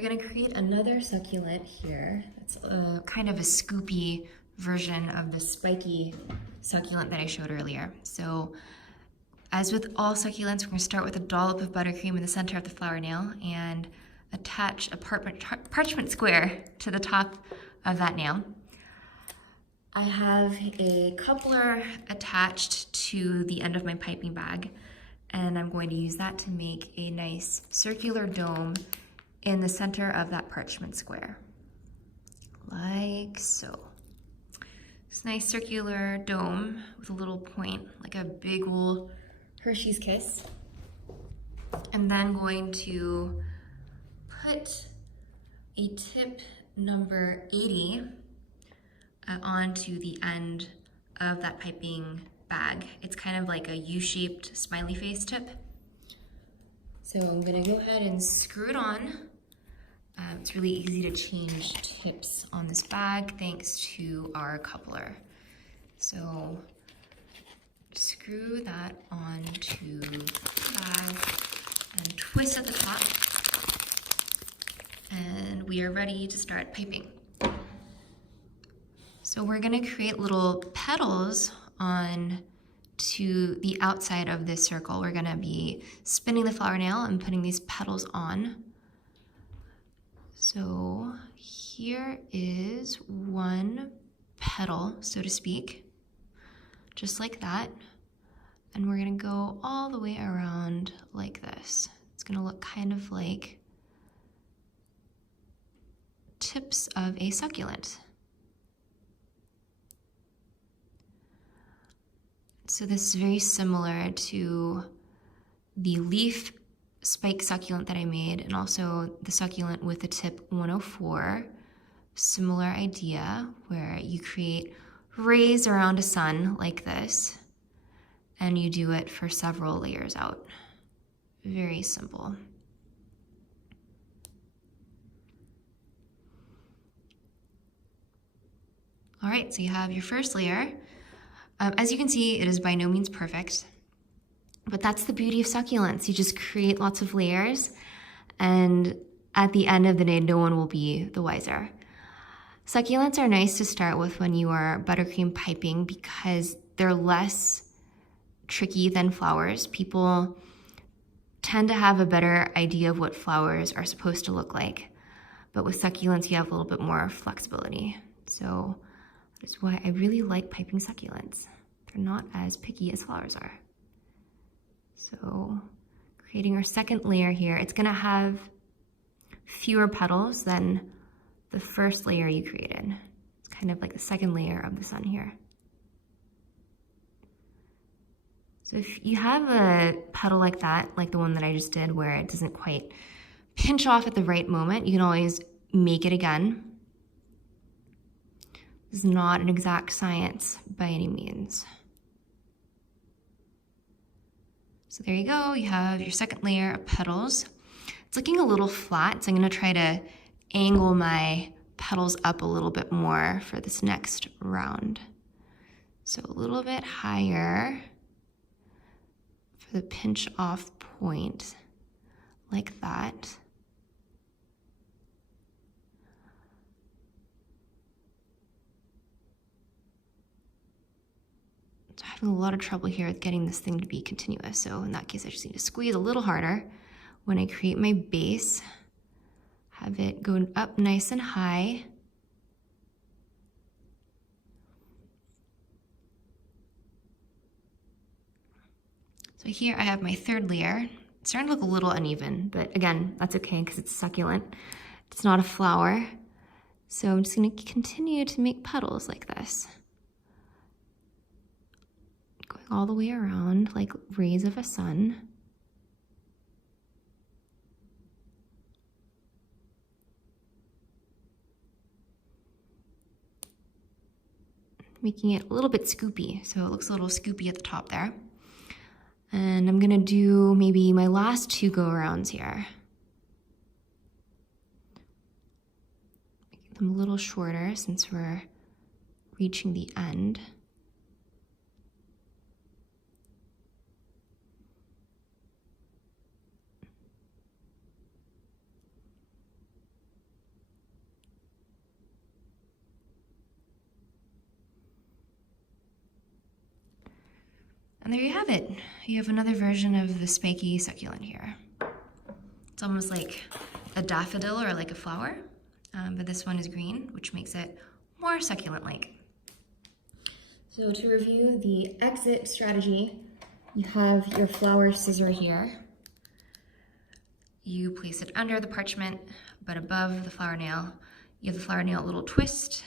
We're gonna create another succulent here. That's kind of a scoopy version of the spiky succulent that I showed earlier. So as with all succulents, we're gonna start with a dollop of buttercream in the center of the flower nail and attach a parchment square to the top of that nail. I have a coupler attached to the end of my piping bag, and I'm going to use that to make a nice circular dome in the center of that parchment square, like so. This nice circular dome with a little point, like a big old Hershey's kiss. And then going to put a tip number 80 onto the end of that piping bag. It's kind of like a U-shaped smiley face tip. So I'm gonna go ahead and screw it on. It's really easy to change tips on this bag thanks to our coupler. So screw that onto the bag and twist at the top. And we are ready to start piping. So we're gonna create little petals on to the outside of this circle. We're gonna be spinning the flower nail and putting these petals on. So here is one petal, so to speak, just like that. And we're gonna go all the way around like this. It's gonna look kind of like tips of a succulent. So this is very similar to the leaf spike succulent that I made, and also the succulent with the tip 104. Similar idea where you create rays around a sun like this, and you do it for several layers out. Very simple. All right, so you have your first layer. As you can see, it is by no means perfect. But that's the beauty of succulents. You just create lots of layers, and at the end of the day, no one will be the wiser. Succulents are nice to start with when you are buttercream piping because they're less tricky than flowers. People tend to have a better idea of what flowers are supposed to look like. But with succulents, you have a little bit more flexibility. So that's why I really like piping succulents. They're not as picky as flowers are. So creating our second layer here, it's gonna have fewer petals than the first layer you created. It's kind of like the second layer of the sun here. So if you have a petal like that, like the one that I just did where it doesn't quite pinch off at the right moment, you can always make it again. This is not an exact science by any means. So there you go, you have your second layer of petals. It's looking a little flat, so I'm gonna try to angle my petals up a little bit more for this next round. So a little bit higher for the pinch off point, like that. I'm having a lot of trouble here with getting this thing to be continuous. So in that case, I just need to squeeze a little harder when I create my base. Have it go up nice and high. So here I have my third layer. It's starting to look a little uneven, but again, that's okay because it's succulent. It's not a flower. So I'm just gonna continue to make petals like this. Going all the way around like rays of a sun. Making it a little bit scoopy, so it looks a little scoopy at the top there. And I'm gonna do maybe my last two go-arounds here. Making them a little shorter since we're reaching the end. And there you have it. You have another version of the spiky succulent here. It's almost like a daffodil or like a flower, but this one is green, which makes it more succulent-like. So to review the exit strategy, you have your flower scissor here. You place it under the parchment, but above the flower nail. You have the flower nail a little twist,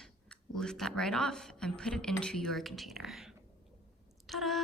lift that right off, and put it into your container. Ta-da!